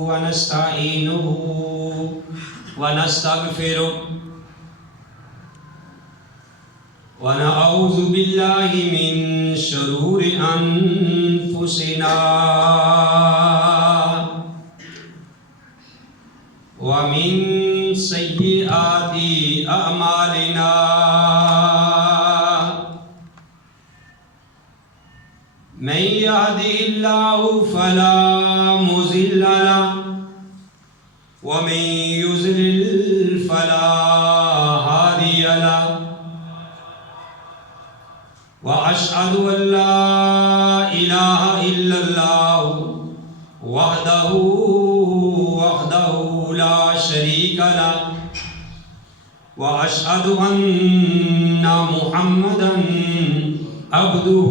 ونستعينه ونستغفره ونعوذ بالله من شرور أنفسنا ومن سيئات أعمالنا من يهده الله فلا مضل له ومن يضلل فلا هادي له وأشهد أن لا إله إلا الله وحده لا شريك له وأشهد أن محمدا عبده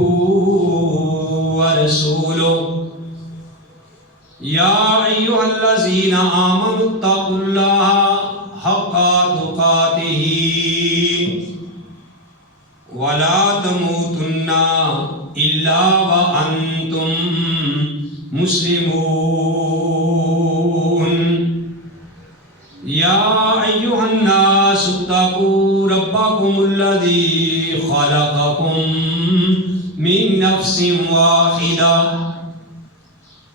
ورسوله يا أيها الذين آمنوا اتقوا الله حق تقاته ولا تموتن إلا وأنتم مسلمون يا أيها الناس اتقوا ربكم الذي خلقكم من نفس واحدة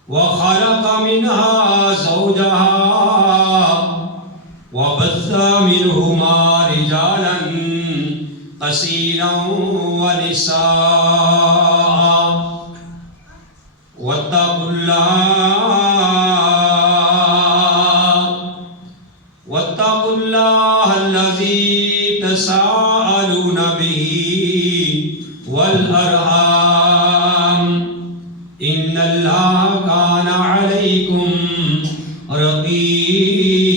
وخلق منها زوجها وبث منهما رجالا كثيرا ونساء واتقوا الله الذي تساءلون به والأرحام إن الله كان عليكم رقيبا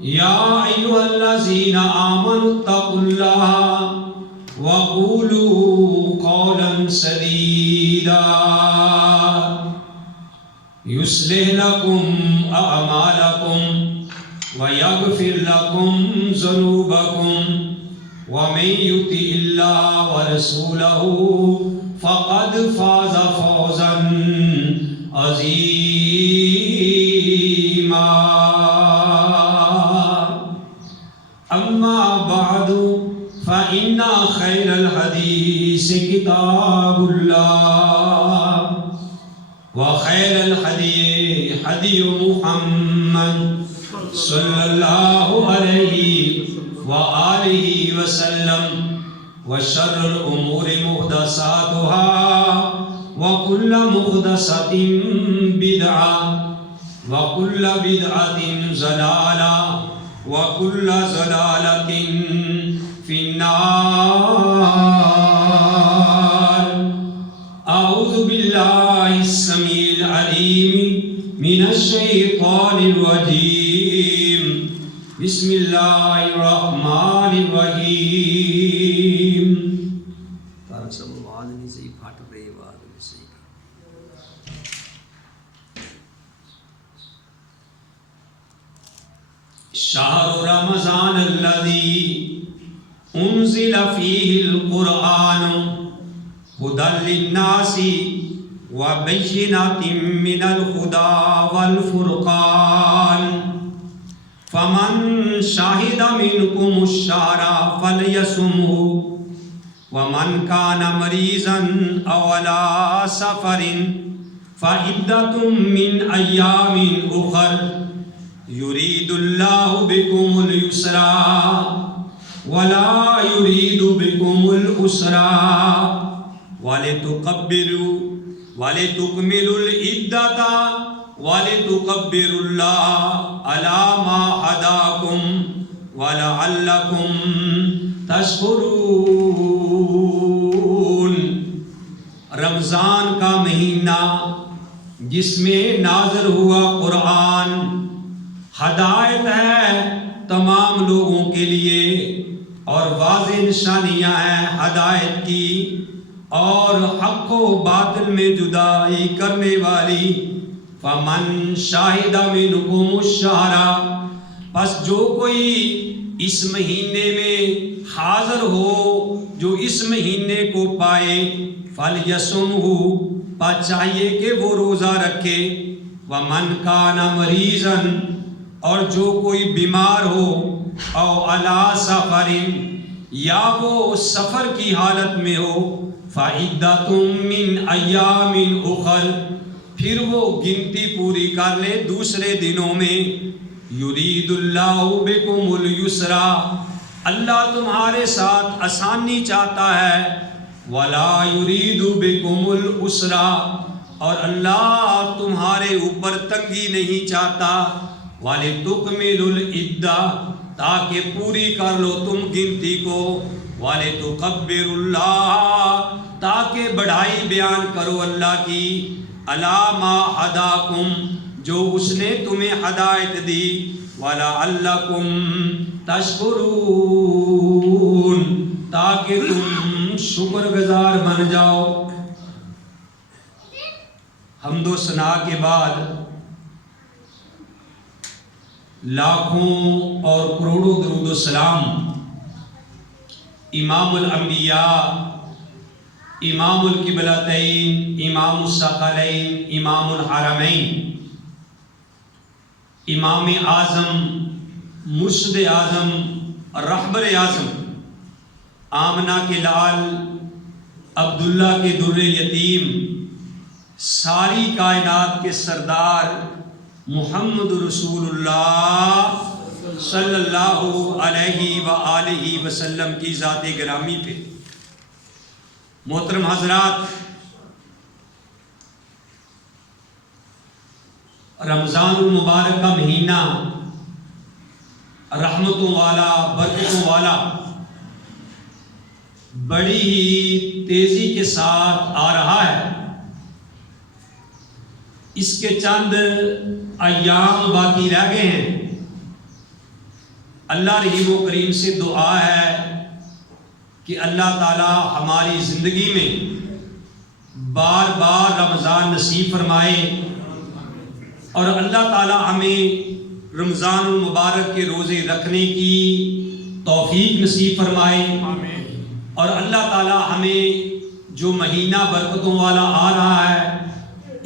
يا أيها الذين آمنوا اتقوا الله وقولوا قولا سديدا يصلح لكم أعمالكم ويغفر لكم ذنوبكم ومن يطع الله ورسوله فقد فاز فوزا عظيما أما بعد فإن خير الحديث كتاب الله وخير الهدي هدي محمد صلى الله عليه وآله وسلم وشر الأمور محدثاتها وكل محدثة بدعة وكل بدعة ضلالة وكل ضلالة في النار. أعوذ بالله السميع العليم من الشيطان الرجيم. بسم الله الرحمن الرحيم. شهر رمضان الذي أنزل فيه القرآن هدى للناس وبينات من الهدى والفرقان فمن شهد منكم الشهر فليصمه ومن كان مريضا أو على سفر فعدة من أيام أخر يريد الله بكم اليسر ولا يريد بكم العسر ولتكملوا العدة ولتكبروا الله على ما هداكم ولعلكم تشکرون. رمضان کا مہینہ جس میں نازل ہوا قرآن ہدایت ہے تمام لوگوں کے لیے اور واضح نشانیاں ہیں ہدایت کی اور حق و باطل میں جدائی کرنے والی. فمن شاہد منکم الشہر، پس جو کوئی اس مہینے میں حاضر ہو، جو اس مہینے کو پائے، فلیصمہ، بات چاہیے کہ وہ روزہ رکھے۔ وَمَنْ كَانَ مَرِيضًا اور جو کوئی بیمار ہو، او عَلَىٰ سَفَرٍ یا وہ سفر کی حالت میں ہو، فَعِدَّةٌ مِّنْ أَيَّامٍ أُخَرَ پھر وہ گنتی پوری کر لے دوسرے دنوں میں۔ یرید اللہ بکم اليسرا اللہ تمہارے ساتھ آسانی چاہتا ہے، ولا یرید بکم العسرا اور اللہ تمہارے اوپر تنگی نہیں چاہتا، وَلِتُكْمِلُوا الْعِدَّةَ تاکہ پوری کر لو تم گنتی کو، وَلِتُكَبِّرُوا اللَّهَ تاکہ بڑھائی بیان کرو اللہ کی، عَلَىٰ مَا هَدَاكُمْ جو اس نے تمہیں ہدایت دی، وَلَعَلَّكُمْ تَشْكُرُونَ تاکہ تم شکر گزار بن جاؤ۔ حمد و ثنا کے بعد لاکھوں اور کروڑوں درود و سلام امام الانبیاء، امام القبلتین، امام الثقلین، امام الحرمین، امام اعظم، مرشد اعظم، رہبر اعظم، آمنہ کے لال، عبداللہ کے در یتیم، ساری کائنات کے سردار محمد رسول اللہ صلی اللہ علیہ وآلہ وسلم کی ذات گرامی پہ محترم حضرات، رمضان المبارک کا مہینہ رحمتوں والا، برکتوں والا، بڑی ہی تیزی کے ساتھ آ رہا ہے۔ اس کے چند ایام باقی رہ گئے ہیں۔ اللہ رحیم و کریم سے دعا ہے کہ اللہ تعالی ہماری زندگی میں بار بار رمضان نصیب فرمائے، اور اللہ تعالی ہمیں رمضان المبارک کے روزے رکھنے کی توفیق نصیب فرمائے، اور اللہ تعالی ہمیں جو مہینہ برکتوں والا آ رہا ہے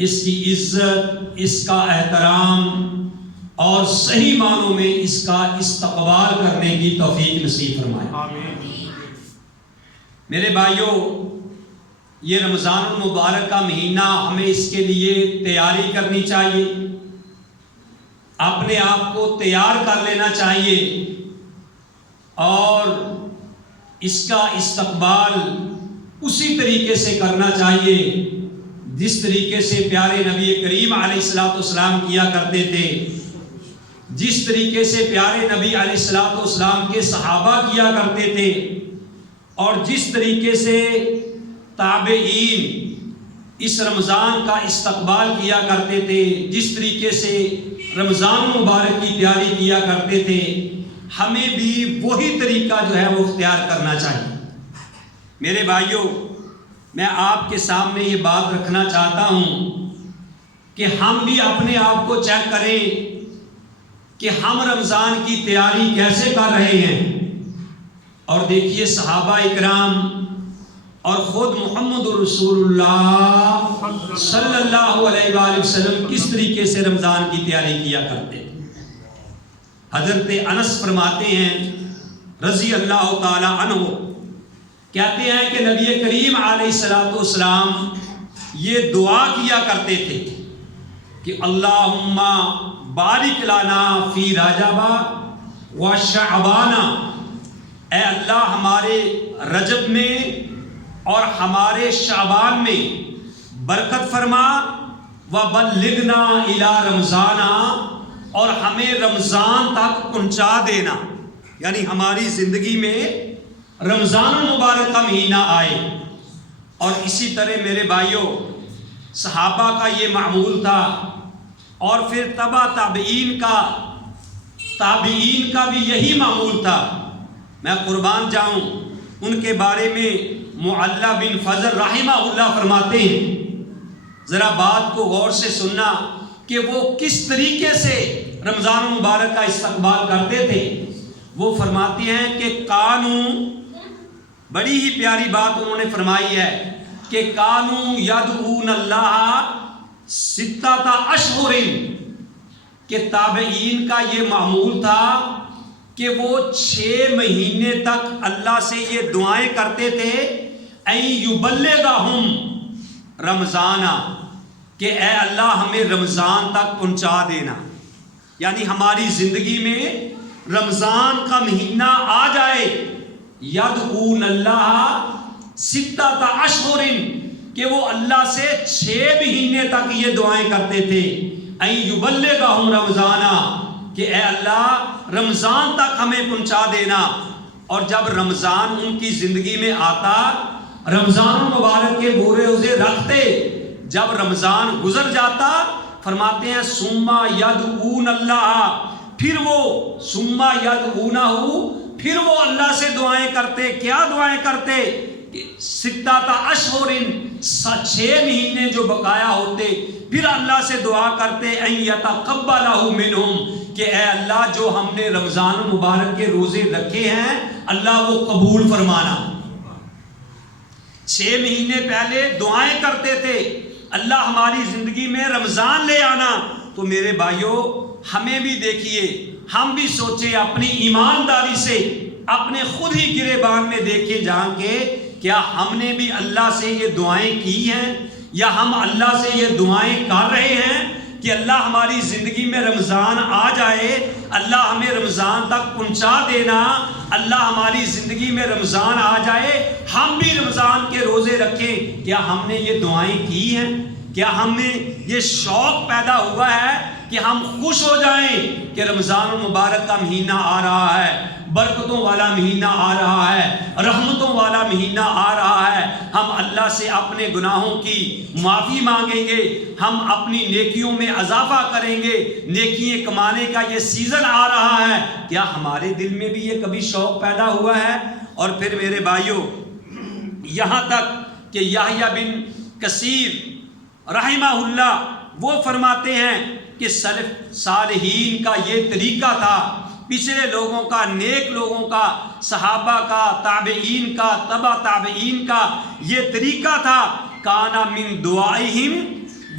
اس کی عزت، اس کا احترام اور صحیح معنوں میں اس کا استقبال کرنے کی توفیق نصیب فرمائے۔ میرے بھائیوں، یہ رمضان المبارک کا مہینہ ہمیں اس کے لیے تیاری کرنی چاہیے، اپنے آپ کو تیار کر لینا چاہیے، اور اس کا استقبال اسی طریقے سے کرنا چاہیے جس طریقے سے پیارے نبی کریم علیہ السلام کیا کرتے تھے، جس طریقے سے پیارے نبی علیہ السلام کے صحابہ کیا کرتے تھے، اور جس طریقے سے تابعین اس رمضان کا استقبال کیا کرتے تھے، جس طریقے سے رمضان مبارک کی تیاری کیا کرتے تھے، ہمیں بھی وہی طریقہ جو ہے وہ اختیار کرنا چاہیے۔ میرے بھائیوں، میں آپ کے سامنے یہ بات رکھنا چاہتا ہوں کہ ہم بھی اپنے آپ کو چیک کریں کہ ہم رمضان کی تیاری کیسے کر رہے ہیں۔ اور دیکھیے صحابہ اکرام اور خود محمد رسول اللہ صلی اللہ علیہ وآلہ وسلم کس طریقے سے رمضان کی تیاری کیا کرتے ہیں۔ حضرت انس فرماتے ہیں رضی اللہ تعالی عنہ، کہتے ہیں کہ نبی کریم علیہ السلام یہ دعا کیا کرتے تھے کہ اللہم بارک لنا فی رجب و شعبان، اے اللہ ہمارے رجب میں اور ہمارے شعبان میں برکت فرما، وبلغنا الی رمضان، اور ہمیں رمضان تک پہنچا دینا، یعنی ہماری زندگی میں رمضان المبارک کا مہینہ آئے۔ اور اسی طرح میرے بھائیوں، صحابہ کا یہ معمول تھا، اور پھر تبع تابعین کا بھی یہی معمول تھا۔ میں قربان جاؤں، ان کے بارے میں معلّہ بن فضل رحمہ اللہ فرماتے ہیں، ذرا بات کو غور سے سننا کہ وہ کس طریقے سے رمضان المبارک کا استقبال کرتے تھے۔ وہ فرماتے ہیں کہ قانون، بڑی ہی پیاری بات انہوں نے فرمائی ہے کہ کانو یدعون اللہ ستۃ اشہر، کہ تابعین کا یہ معمول تھا کہ وہ 6 مہینے تک اللہ سے یہ دعائیں کرتے تھے، این یبلغہم رمضان، کہ اے اللہ ہمیں رمضان تک پہنچا دینا، یعنی ہماری زندگی میں رمضان کا مہینہ آ جائے۔ یدعون اللہ ستۃ اشہر، کہ وہ اللہ سے 6 مہینے تک یہ دعائیں کرتے تھے، این یبلغہم رمضان، کہ اے اللہ رمضان تک ہمیں پہنچا دینا۔ اور جب رمضان ان کی زندگی میں آتا، رمضان المبارک کے پورے روزے رکھتے، جب رمضان گزر جاتا فرماتے ہیں ثم یدعون اللہ، پھر وہ ثم یدعونہ، پھر وہ اللہ سے دعائیں کرتے۔ کیا دعائیں کرتے؟ ستۃ اشہر، 6 مہینے جو بقایا ہوتے، پھر اللہ سے دعا کرتے ان یتقبلہ منہم، کہ اے اللہ جو ہم نے رمضان المبارک کے روزے رکھے ہیں اللہ وہ قبول فرمانا۔ 6 مہینے پہلے دعائیں کرتے تھے اللہ ہماری زندگی میں رمضان لے آنا۔ تو میرے بھائیوں ہمیں بھی دیکھیے، ہم بھی سوچیں اپنی ایمانداری سے، اپنے خود ہی گریبان میں دیکھے جہاں کہ کیا ہم نے بھی اللہ سے یہ دعائیں کی ہیں، یا ہم اللہ سے یہ دعائیں کر رہے ہیں کہ اللہ ہماری زندگی میں رمضان آ جائے، اللہ ہمیں رمضان تک پہنچا دینا، اللہ ہماری زندگی میں رمضان آ جائے، ہم بھی رمضان کے روزے رکھیں۔ کیا ہم نے یہ دعائیں کی ہیں؟ کیا ہم نے یہ شوق پیدا ہوا ہے کہ ہم خوش ہو جائیں کہ رمضان المبارک کا مہینہ آ رہا ہے، برکتوں والا مہینہ آ رہا ہے، رحمتوں والا مہینہ آ رہا ہے، ہم اللہ سے اپنے گناہوں کی معافی مانگیں گے، ہم اپنی نیکیوں میں اضافہ کریں گے، نیکیاں کمانے کا یہ سیزن آ رہا ہے۔ کیا ہمارے دل میں بھی یہ کبھی شوق پیدا ہوا ہے؟ اور پھر میرے بھائیوں یہاں تک کہ یحییٰ بن کثیر رحمہ اللہ وہ فرماتے ہیں کہ سلف صالحین کا یہ طریقہ تھا، پچھلے لوگوں کا، نیک لوگوں کا، صحابہ کا، تابعین کا، تبع تابعین کا یہ طریقہ تھا، کانا من دعائہم،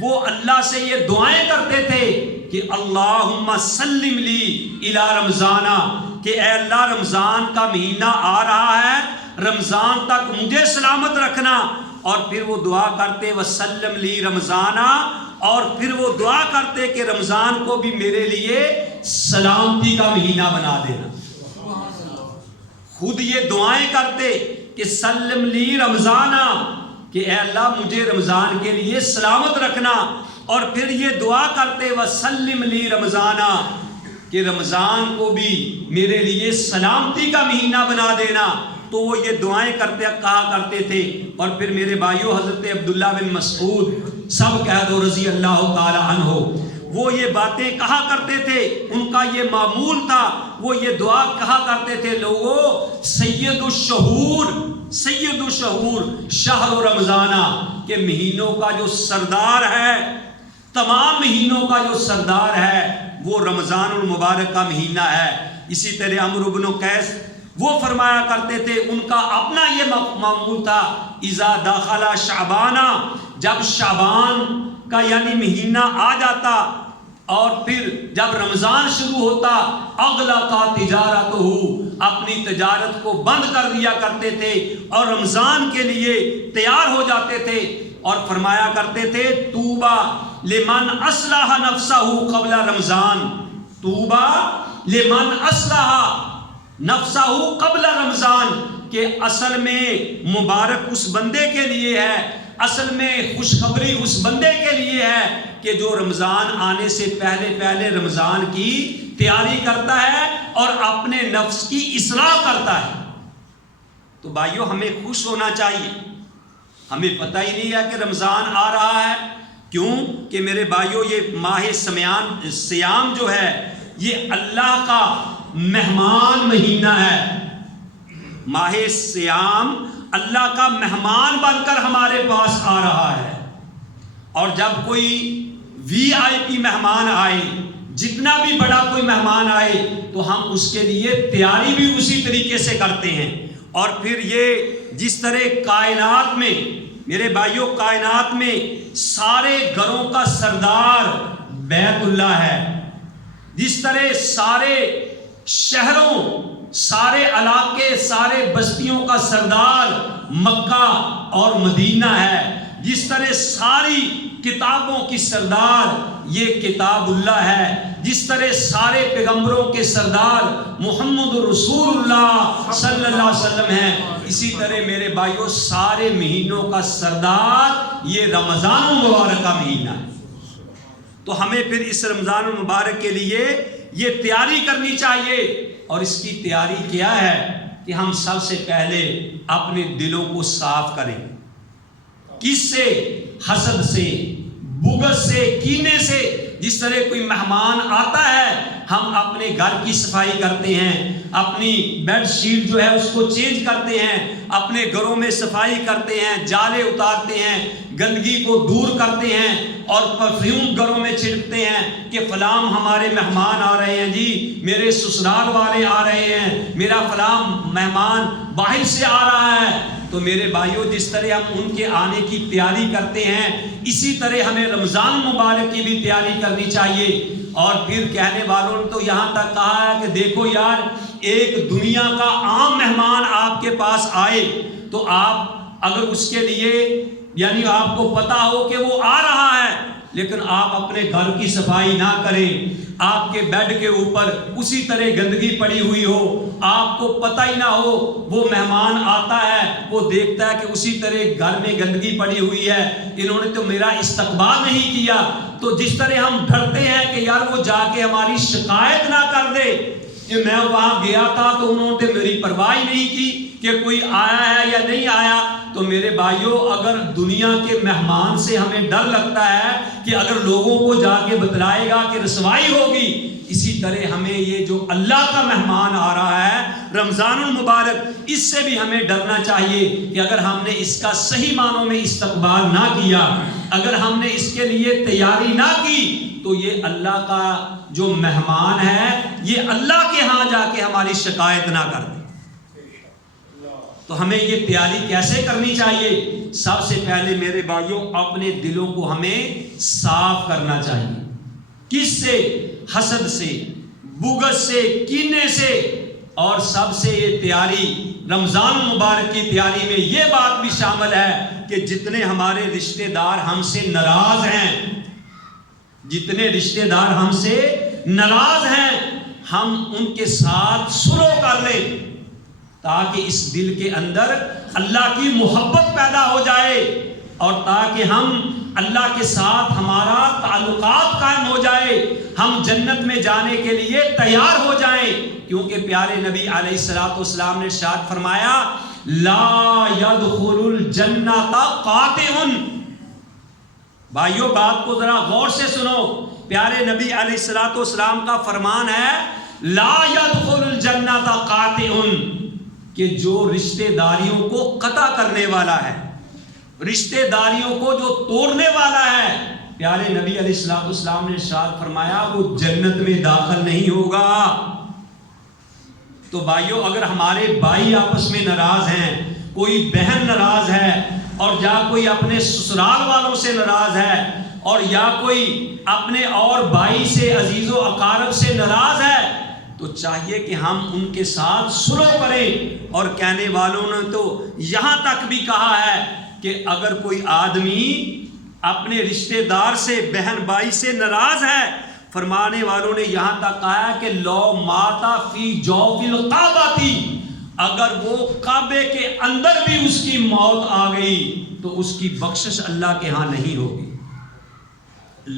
وہ اللہ سے یہ دعائیں کرتے تھے کہ اللہم سلم لی الی رمضان، کہ اے اللہ رمضان کا مہینہ آ رہا ہے، رمضان تک مجھے سلامت رکھنا۔ اور پھر وہ دعا کرتے وسلم لی رمضان، اور پھر وہ دعا کرتے کہ رمضان کو بھی میرے لیے سلامتی کا مہینہ بنا دینا۔ خود یہ دعائیں کرتے کہ سلم لی رمضان، کہ اے اللہ مجھے رمضان کے لیے سلامت رکھنا، اور پھر یہ دعا کرتے وسلم لی رمضان، کہ رمضان کو بھی میرے لیے سلامتی کا مہینہ بنا دینا۔ تو وہ یہ دعائیں کرتے کہا کرتے تھے۔ اور پھر میرے بھائیوں حضرت عبداللہ بن مسعود سب کہہ دو رضی اللہ تعالی عنہ، وہ یہ باتیں کہا کرتے تھے، ان کا یہ معمول تھا، وہ یہ دعا کہا کرتے تھے، لوگو سید الشہور، سید الشہور شہر رمضان، کہ مہینوں کا جو سردار ہے، تمام مہینوں کا جو سردار ہے وہ رمضان المبارک کا مہینہ ہے۔ اسی طرح عمرو بن قیس وہ فرمایا کرتے تھے، ان کا اپنا یہ معمول تھا، اذا دخل شعبان، جب شعبان کا یعنی مہینہ آ جاتا اور پھر جب رمضان شروع ہوتا، اغلق تجارتہ، اپنی تجارت کو بند کر دیا کرتے تھے اور رمضان کے لیے تیار ہو جاتے تھے، اور فرمایا کرتے تھے طوبی لمن اصلح نفسہ قبل رمضان، طوبی لمن اصلح نفسہ قبل رمضان، کہ اصل میں مبارک اس بندے کے لیے ہے، اصل میں خوشخبری اس بندے کے لیے ہے کہ جو رمضان آنے سے پہلے پہلے رمضان کی تیاری کرتا ہے اور اپنے نفس کی اصلاح کرتا ہے۔ تو بھائیوں ہمیں خوش ہونا چاہیے، ہمیں پتہ ہی نہیں ہے کہ رمضان آ رہا ہے۔ کیوں کہ میرے بھائیوں یہ ماہ سیام جو ہے یہ اللہ کا مہمان مہینہ ہے۔ ماہ سیام اللہ کا مہمان بن کر ہمارے پاس آ رہا ہے، اور جب کوئی وی آئی پی مہمان آئے، جتنا بھی بڑا کوئی مہمان آئے تو ہم اس کے لیے تیاری بھی اسی طریقے سے کرتے ہیں۔ اور پھر یہ جس طرح کائنات میں میرے بھائیوں کائنات میں سارے گھروں کا سردار بیت اللہ ہے، جس طرح سارے شہروں، سارے علاقے، سارے بستیوں کا سردار مکہ اور مدینہ ہے، جس طرح ساری کتابوں کی سردار یہ کتاب اللہ ہے، جس طرح سارے پیغمبروں کے سردار محمد رسول اللہ صلی اللہ علیہ وسلم ہیں، اسی طرح میرے بھائیوں سارے مہینوں کا سردار یہ رمضان المبارک کا مہینہ ہے۔ تو ہمیں پھر اس رمضان المبارک کے لیے یہ تیاری کرنی چاہیے، اور اس کی تیاری کیا ہے کہ ہم سب سے پہلے اپنے دلوں کو صاف کریں۔ کس سے؟ حسد سے، بغض سے، کینے سے۔ جس طرح کوئی مہمان آتا ہے ہم اپنے گھر کی صفائی کرتے ہیں، اپنی بیڈ شیٹ جو ہے اس کو چینج کرتے ہیں، اپنے گھروں میں صفائی کرتے ہیں، جالے اتارتے ہیں، گندگی کو دور کرتے ہیں، اور پرفیوم گھروں میں چھڑکتے ہیں کہ فلاں ہمارے مہمان آ رہے ہیں، جی میرے سسرال والے آ رہے ہیں، میرا فلاں مہمان باہر سے آ رہا ہے۔ تو میرے بھائیوں جس طرح ہم ان کے آنے کی تیاری کرتے ہیں، اسی طرح ہمیں رمضان مبارک کی بھی تیاری کرنی چاہیے۔ اور پھر کہنے والوں نے تو یہاں تک کہا ہے کہ دیکھو یار، ایک دنیا کا عام مہمان آپ کے پاس آئے تو آپ اگر اس کے لیے یعنی آپ کو پتا ہو کہ وہ آ رہا ہے، لیکن آپ اپنے گھر کی صفائی نہ کریں، آپ کے بیڈ کے اوپر اسی طرح گندگی پڑی ہوئی ہو، آپ کو پتہ ہی نہ ہو، وہ مہمان آتا ہے وہ دیکھتا ہے کہ اسی طرح گھر میں گندگی پڑی ہوئی ہے، انہوں نے تو میرا استقبال نہیں کیا۔ تو جس طرح ہم ڈرتے ہیں کہ یار وہ جا کے ہماری شکایت نہ کر دے کہ میں وہاں گیا تھا تو انہوں نے میری پرواہ نہیں کی کہ کوئی آیا ہے یا نہیں آیا، تو میرے بھائیوں اگر دنیا کے مہمان سے ہمیں ڈر لگتا ہے کہ اگر لوگوں کو جا کے بتلائے گا کہ رسوائی ہوگی، اسی طرح ہمیں یہ جو اللہ کا مہمان آ رہا ہے رمضان المبارک، اس سے بھی ہمیں ڈرنا چاہیے کہ اگر ہم نے اس کا صحیح معنوں میں استقبال نہ کیا، اگر ہم نے اس کے لیے تیاری نہ کی، تو یہ اللہ کا جو مہمان ہے یہ اللہ کے ہاں جا کے ہماری شکایت نہ کر دے۔ تو ہمیں یہ تیاری کیسے کرنی چاہیے؟ سب سے پہلے میرے بھائیوں اپنے دلوں کو ہمیں صاف کرنا چاہیے۔ کس سے؟ حسد سے، بغض سے، کینے سے۔ اور سب سے یہ تیاری رمضان مبارک کی تیاری میں یہ بات بھی شامل ہے کہ جتنے ہمارے رشتہ دار ہم سے ناراض ہیں، جتنے رشتہ دار ہم سے ناراض ہیں، ہم ان کے ساتھ صلح کر لیں، تاکہ اس دل کے اندر اللہ کی محبت پیدا ہو جائے، اور تاکہ ہم اللہ کے ساتھ ہمارا تعلقات قائم ہو جائے، ہم جنت میں جانے کے لیے تیار ہو جائیں۔ کیونکہ پیارے نبی علیہ الصلوۃ والسلام نے ارشاد فرمایا لا يدخل الجنۃ قاطع۔ بھائیوں بات کو ذرا غور سے سنو، پیارے نبی علیہ الصلوۃ والسلام کا فرمان ہے لا يدخل الجنۃ قاطع، کہ جو رشتہ داریوں کو قطع کرنے والا ہے، رشتہ داریوں کو جو توڑنے والا ہے، پیارے نبی علیہ الصلوۃ والسلام نے ارشاد فرمایا وہ جنت میں داخل نہیں ہوگا۔ تو بھائیوں اگر ہمارے بھائی آپس میں ناراض ہیں، کوئی بہن ناراض ہے، اور یا کوئی اپنے سسرال والوں سے ناراض ہے، اور یا کوئی اپنے اور بھائی سے، عزیز و اقارب سے ناراض ہے، تو چاہیے کہ ہم ان کے ساتھ صلح کریں۔ اور کہنے والوں نے تو یہاں تک بھی کہا ہے کہ اگر کوئی آدمی اپنے رشتہ دار سے، بہن بھائی سے ناراض ہے، فرمانے والوں نے یہاں تک کہا ہے کہ لو ماتا فی جوف الکعبہ، اگر وہ کعبے کے اندر بھی اس کی موت آ گئی تو اس کی بخشش اللہ کے ہاں نہیں ہوگی۔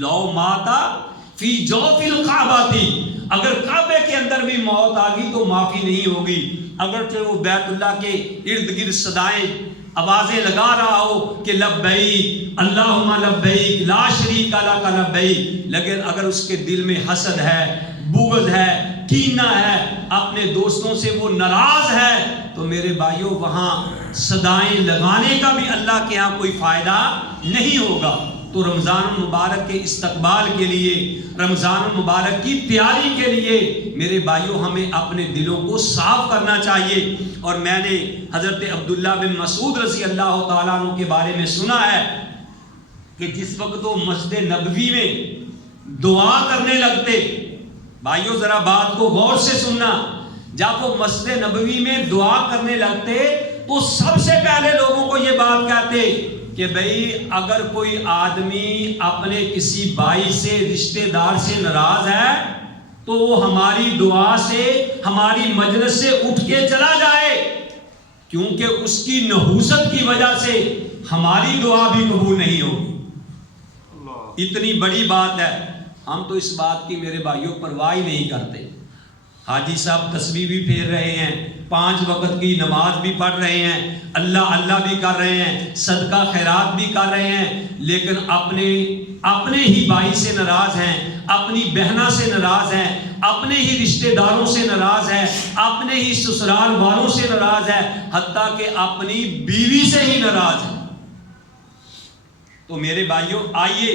لو ماتا فی جوف الکعبہ، اگر کعبے کے اندر بھی موت آ گئی تو معافی نہیں ہوگی، اگرچہ وہ بیت اللہ کے ارد گرد صدائیں آوازیں لگا رہا ہو کہ لبیک اللہم لبیک لا شریک لک لبیک، لیکن اگر اس کے دل میں حسد ہے، بغض ہے، کینہ ہے، اپنے دوستوں سے وہ ناراض ہے، تو میرے بھائیوں وہاں صدائیں لگانے کا بھی اللہ کے ہاں کوئی فائدہ نہیں ہوگا۔ تو رمضان المبارک کے استقبال کے لیے، رمضان المبارک کی تیاری کے لیے میرے بھائیوں ہمیں اپنے دلوں کو صاف کرنا چاہیے۔ اور میں نے حضرت عبداللہ بن مسعود رضی اللہ تعالیٰ عنہ کے بارے میں سنا ہے کہ جس وقت وہ مسجد نبوی میں دعا کرنے لگتے، بھائیوں ذرا بات کو غور سے سننا، جب وہ مسجد نبوی میں دعا کرنے لگتے تو سب سے پہلے لوگوں کو یہ بات کہتے کہ بھئی اگر کوئی آدمی اپنے کسی بھائی سے، رشتہ دار سے ناراض ہے تو وہ ہماری دعا سے، ہماری مجلس سے اٹھ کے چلا جائے، کیونکہ اس کی نحوست کی وجہ سے ہماری دعا بھی قبول نہیں ہوگی۔ اتنی بڑی بات ہے، ہم تو اس بات کی میرے بھائیوں پرواہ نہیں کرتے۔ حاجی صاحب تسبیح بھی پھیر رہے ہیں، 5 وقت کی نماز بھی پڑھ رہے ہیں، اللہ اللہ بھی کر رہے ہیں، صدقہ خیرات بھی کر رہے ہیں، لیکن اپنے ہی بھائی سے ناراض ہیں، اپنی بہنوں سے ناراض ہیں، اپنے ہی رشتہ داروں سے ناراض ہیں، اپنے ہی سسرال والوں سے ناراض ہیں، حتیٰ کہ اپنی بیوی سے ہی ناراض ہیں۔ تو میرے بھائیوں آئیے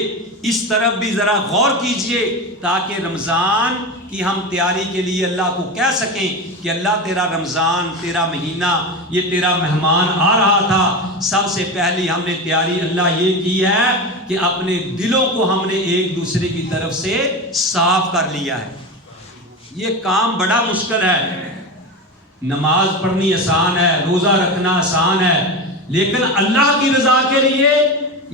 اس طرف بھی ذرا غور کیجئے تاکہ رمضان کی ہم تیاری کے لیے اللہ کو کہہ سکیں کہ اللہ تیرا رمضان، تیرا مہینہ، یہ تیرا مہمان آ رہا تھا، سب سے پہلی ہم نے تیاری اللہ یہ کی ہے کہ اپنے دلوں کو ہم نے ایک دوسرے کی طرف سے صاف کر لیا ہے۔ یہ کام بڑا مشکل ہے، نماز پڑھنی آسان ہے، روزہ رکھنا آسان ہے، لیکن اللہ کی رضا کے لیے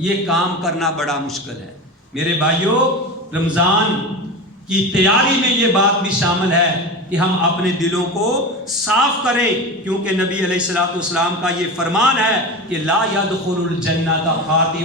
یہ کام کرنا بڑا مشکل ہے۔ میرے بھائیوں رمضان کی تیاری میں یہ بات بھی شامل ہے کہ ہم اپنے دلوں کو صاف کریں، کیونکہ نبی علیہ الصلوۃ والسلام کا یہ فرمان ہے کہ لا يدخل الجنۃ خاطئ،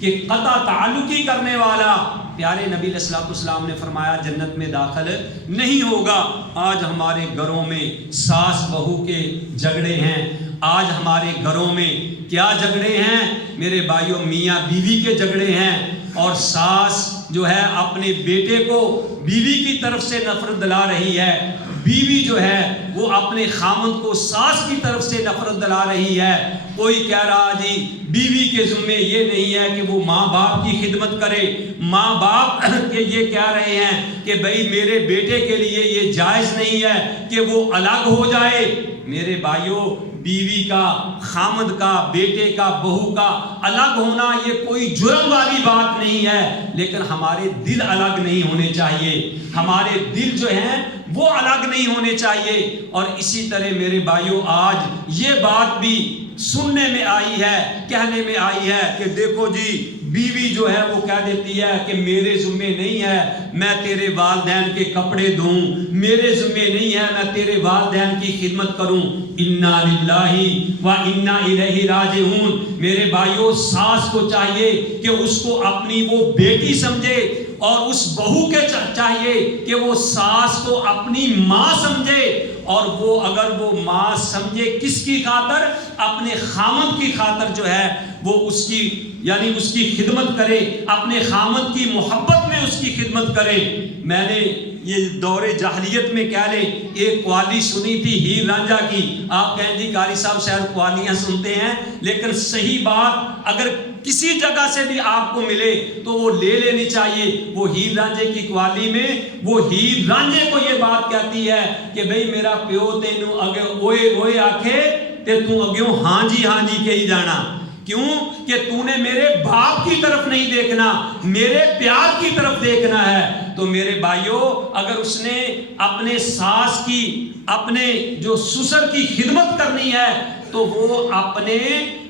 کہ قطع تعلقی کرنے والا، پیارے نبی علیہ الصلوۃ والسلام نے فرمایا جنت میں داخل نہیں ہوگا۔ آج ہمارے گھروں میں ساس بہو کے جھگڑے ہیں، آج ہمارے گھروں میں کیا جھگڑے ہیں میرے بھائیوں، میاں بیوی کے جھگڑے ہیں، اور ساس جو ہے اپنے بیٹے کو بیوی کی طرف سے نفرت دلا رہی ہے، بیوی جو ہے وہ اپنے خامند کو ساس کی طرف سے نفرت دلا رہی ہے۔ کوئی کہہ رہا جی بیوی کے ذمے یہ نہیں ہے کہ وہ ماں باپ کی خدمت کرے، ماں باپ کے یہ کہہ رہے ہیں کہ بھئی میرے بیٹے کے لیے یہ جائز نہیں ہے کہ وہ الگ ہو جائے۔ میرے بھائیوں بیوی کا، خامد کا، بیٹے کا، بہو کا الگ ہونا یہ کوئی جرم والی بات نہیں ہے، لیکن ہمارے دل الگ نہیں ہونے چاہیے، ہمارے دل جو ہیں وہ الگ نہیں ہونے چاہیے۔ اور اسی طرح میرے بھائیوں آج یہ بات بھی سننے میں آئی ہے، کہنے میں آئی ہے کہ دیکھو جی بیوی جو ہے وہ کہہ دیتی ہے کہ میرے ذمے نہیں ہے میں تیرے والدین کے کپڑے دوں، میرے ذمے نہیں ہے میں تیرے والدین کی خدمت کروں۔ انا للہ و انا الیہ راجعون۔ میرے بھائیوں ساس کو چاہیے کہ اس کو اپنی وہ بیٹی سمجھے، اور اس بہو کے چاہیے کہ وہ ساس کو اپنی ماں سمجھے، اور وہ اگر وہ ماں سمجھے کس کی خاطر، اپنے خامد کی خاطر جو ہے وہ اس کی یعنی اس کی خدمت کرے، اپنے خامد کی محبت میں اس کی خدمت کرے۔ میں نے یہ دور جاہلیت میں کہہ لیں ایک قوالی سنی تھی ہیر رانجھا کی۔ آپ کہیں جی قاری صاحب شاید قوالیاں سنتے ہیں، لیکن صحیح بات اگر کسی جگہ سے بھی آپ کو ملے تو وہ لے لینی چاہیے۔ وہ ہیر رانجھے کی قوالی میں وہ ہیر رانجھے کو یہ بات کہتی ہے کہ بھئی میرا پیو تینوں اگے اوئے اوئے آکھے تے تو اگیوں ہاں جی کہی جانا، کیوں کہ تو نے میرے باپ کی طرف نہیں دیکھنا، میرے پیار کی طرف دیکھنا ہے۔ تو میرے بھائیوں اگر اس نے اپنے ساس کی، اپنے جو سسر کی خدمت کرنی ہے تو وہ اپنے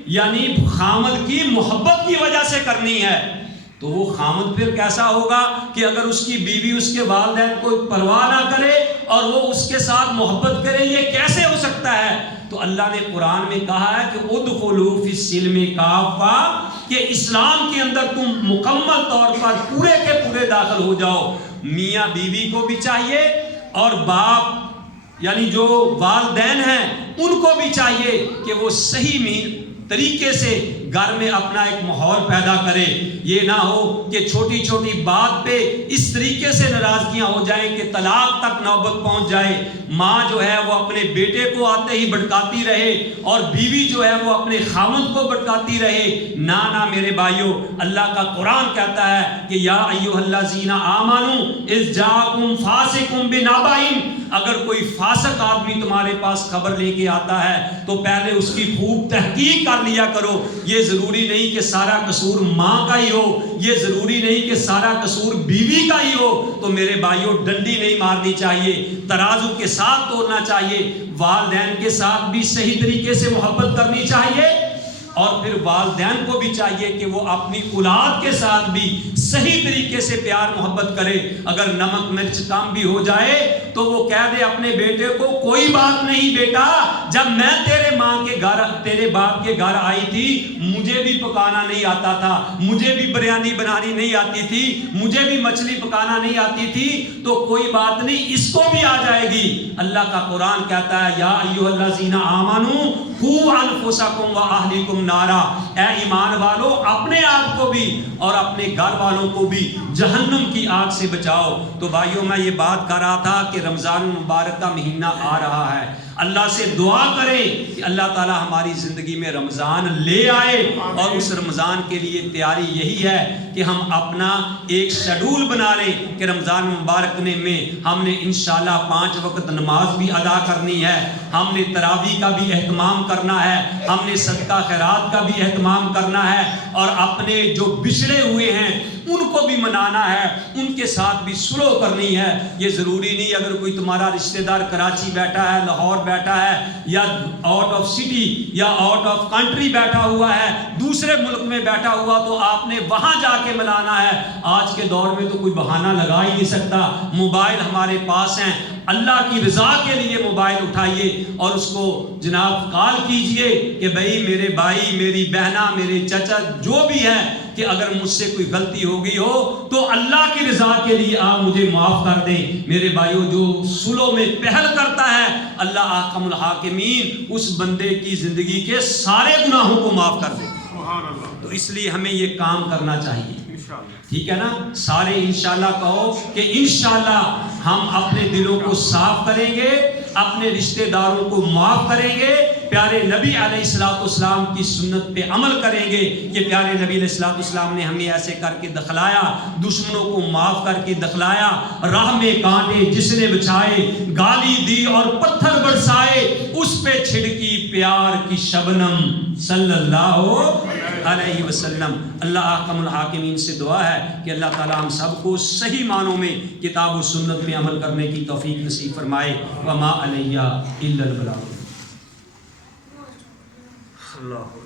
یعنی خامد کی محبت کی وجہ سے کرنی ہے۔ تو وہ خامد پھر کیسا ہوگا کہ اگر اس کی بیوی اس کے والدین کو پرواہ نہ کرے اور وہ اس کے ساتھ محبت کرے، یہ کیسے ہو سکتا ہے؟ تو اللہ نے قرآن میں کہا ہے کہ ادخلوا فی السلم کافہ، کہ اسلام کے اندر تم مکمل طور پر پورے کے پورے داخل ہو جاؤ۔ میاں بیوی کو بھی چاہیے اور باپ یعنی جو والدین ہیں ان کو بھی چاہیے کہ وہ صحیح طریقے سے گھر میں اپنا ایک ماحول پیدا کرے. یہ نہ ہو کہ چھوٹی چھوٹی بات پہ اس طریقے سے ناراضگیاں ہو جائیں کہ طلاق تک نوبت پہنچ جائے. ماں جو ہے وہ اپنے بیٹے کو آتے ہی بھڑکاتی رہے اور بیوی جو ہے وہ اپنے خاوند کو بھڑکاتی رہے. نہ میرے بھائیو، اللہ کا قرآن کہتا ہے کہ یا ایھا الذین آمنوا اذ جاءکم فاسق بنبأ، اگر کوئی فاسق آدمی تمہارے پاس خبر لے کے آتا ہے تو پہلے اس کی خوب تحقیق کر لیا کرو. یہ ضروری نہیں کہ سارا قصور ماں کا ہی ہو، یہ ضروری نہیں کہ سارا قصور بیوی کا ہی ہو. تو میرے بھائیوں، ڈنڈی نہیں مارنی چاہیے، ترازو کے ساتھ توڑنا چاہیے. والدین کے ساتھ بھی صحیح طریقے سے محبت کرنی چاہیے، اور پھر والدین کو بھی چاہیے کہ وہ اپنی اولاد کے ساتھ بھی صحیح طریقے سے پیار محبت کرے. اگر نمک مرچ کم بھی ہو جائے تو وہ کہہ دے اپنے بیٹے کو کوئی بات نہیں بیٹا، جب میں تیرے باپ کے گھر آئی تھی مجھے بھی پکانا نہیں آتا تھا، مجھے بھی بریانی بنانی نہیں آتی تھی، مجھے بھی مچھلی پکانا نہیں آتی تھی، تو کوئی بات نہیں، اس کو بھی آ جائے گی. اللہ کا قرآن کہتا ہے یا ایھا الذین آمنوا قوا انفسکم واہلیکم نارا، اے ایمان والو اپنے آپ کو بھی اور اپنے گھر والوں کو بھی جہنم کی آگ سے بچاؤ. تو بھائیوں، میں یہ بات کر رہا تھا کہ رمضان المبارک کا مہینہ آ رہا ہے. اللہ سے دعا کریں کہ اللہ تعالی ہماری زندگی میں رمضان لے آئے، اور اس رمضان کے لیے تیاری یہی ہے کہ ہم اپنا ایک شیڈول بنا لیں کہ رمضان مبارک میں ہم نے انشاءاللہ 5 وقت نماز بھی ادا کرنی ہے، ہم نے تراویح کا بھی اہتمام کرنا ہے، ہم نے صدقہ خیرات کا بھی اہتمام کرنا ہے، اور اپنے جو بچھڑے ہوئے ہیں ان کو بھی منانا ہے، ان کے ساتھ بھی صلح کرنی ہے. یہ ضروری نہیں اگر کوئی تمہارا رشتہ دار کراچی بیٹھا ہے، لاہور بیٹھا ہے، یا آؤٹ آف سٹی یا آؤٹ آف کنٹری بیٹھا ہوا ہے، دوسرے ملک میں بیٹھا ہوا، تو آپ نے وہاں جا کے منانا ہے. آج کے دور میں تو کوئی بہانہ لگا ہی نہیں سکتا. موبائل ہمارے پاس ہیں، اللہ کی رضا کے لیے موبائل اٹھائیے اور اس کو جناب کال کیجئے کہ بھئی میرے بھائی، میری بہنا، میرے چچا جو بھی ہے، کہ اگر مجھ سے کوئی غلطی ہو گئی ہو تو اللہ کی رضا کے لیے آپ مجھے معاف کر دیں. میرے بھائیوں، جو صلح میں پہل کرتا ہے اللہ احکم الحاکمین اس بندے کی زندگی کے سارے گناہوں کو معاف کر دے. تو اس لیے ہمیں یہ کام کرنا چاہیے. ٹھیک ہے نا؟ سارے انشاءاللہ کہو کہ انشاءاللہ ہم اپنے دلوں کو صاف کریں گے، اپنے رشتہ داروں کو معاف کریں گے، پیارے نبی علیہ السلام کی سنت پہ عمل کریں گے کہ پیارے نبی علیہ السلام نے ہمیں ایسے کر کے دکھلایا، دشمنوں کو معاف کر کے دکھلایا، راہ میں کانٹے جس نے بچھائے، گالی دی اور پتھر برسائے، اس پہ چھڑکی پیار کی شبنم صلی اللہ علیہ وسلم. اللہ احکم الحاکمین سے دعا ہے کہ اللہ تعالی ہم سب کو صحیح معنوں میں کتاب و سنت پہ عمل کرنے کی توفیق نصیب فرمائے. وما علیہ الا البلاغ. اللہ